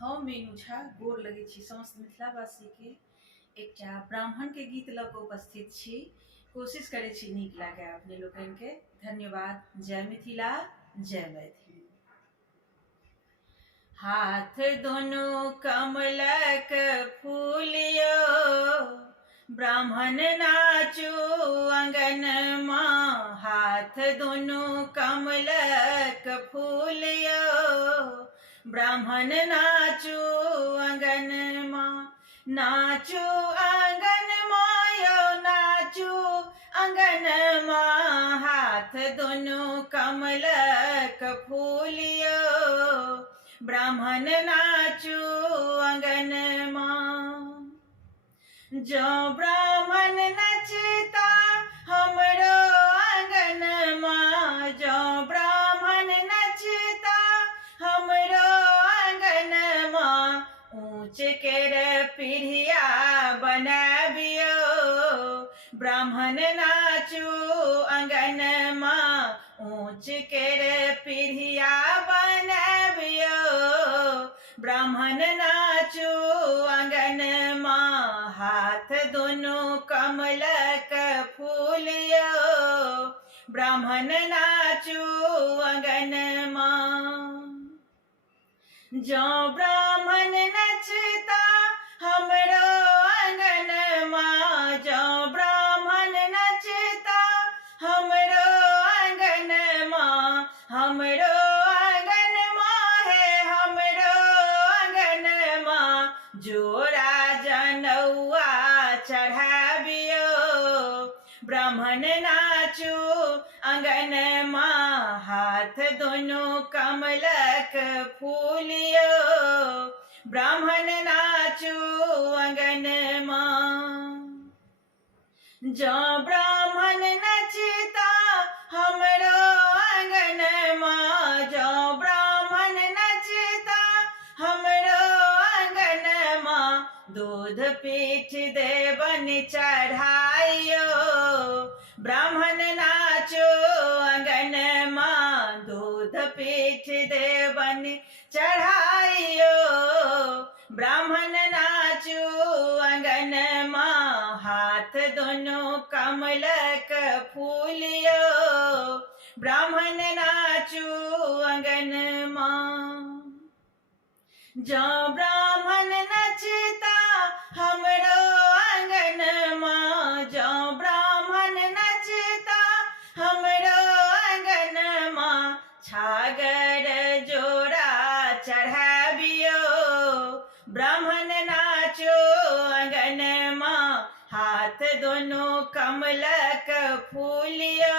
हम मीनू झा गोर लगै छी समस्त मिथिलावासी के एकटा ब्राह्मण के गीत ल के उपस्थित छी। कोशिश करै छी नीक लागे अपने लोकन के। धन्यवाद। जय मिथिला, जय मैथिली। हाथ दोनों कमलक फूलियो, ब्राह्मण नाचू अंगन माँ। हाथ दोनों कमलक फूलियो, ब्राह्मण नाचू अंगन माँ। नाचू अंगन माँ यो नाचू अंगन माँ। हाथ दोनों कमलक फूलियो, ब्राह्मण नाचू अंगन माँ। जो ब्राह्मण नचता हमरो आंगन माँ। जो ब्राह्मण नचता हमरो आंगन माँ। ऊंच केर पीढ़िया बनाबियो, ब्राह्मण नाचू अंगन माँ। ऊंच केर पीढ़िया बनाबियो, ब्राह्मण नाचू अंगन माँ। हाथ दोनों कमलक फूलियो, ब्राह्मण नाचू अंगन माँ। जो ब्राह्मण नचता हमरो आंगन माँ। जो ब्राह्मण नचता हमरो आंगन माँ। हमरो आंगन माँ है हमरो आंगन माँ। जोड़ा जनौआ चढ़ाबियो, ब्राह्मण नाचू अंगन माँ। हाथ दोनों कमलक फूलियो, ब्राह्मण नाचू अंगन माँ। जो ब्राह्मण नचता हमरो आंगन माँ। जो ब्राह्मण नचता हमरो आंगन माँ। दूध पीठ देवन चढ़ाइयो, ब्राह्मण नाचो अंगन माँ। दूध पीठ देवन चढ़ाइयो, ब्राह्मण नाचो अंगन माँ। हाथ दोनों कमलक फूलियो, ब्राह्मण नाचो अंगन माँ। जो ब्राह्मण नचता हमरो आंगन माँ। जो ब्राह्मण नचता हमरो आंगन माँ। छागर जोड़ा चढ़ाबियो, ब्राह्मण नाचो अंगन माँ। हाथ दोनों कमलक फूलियो,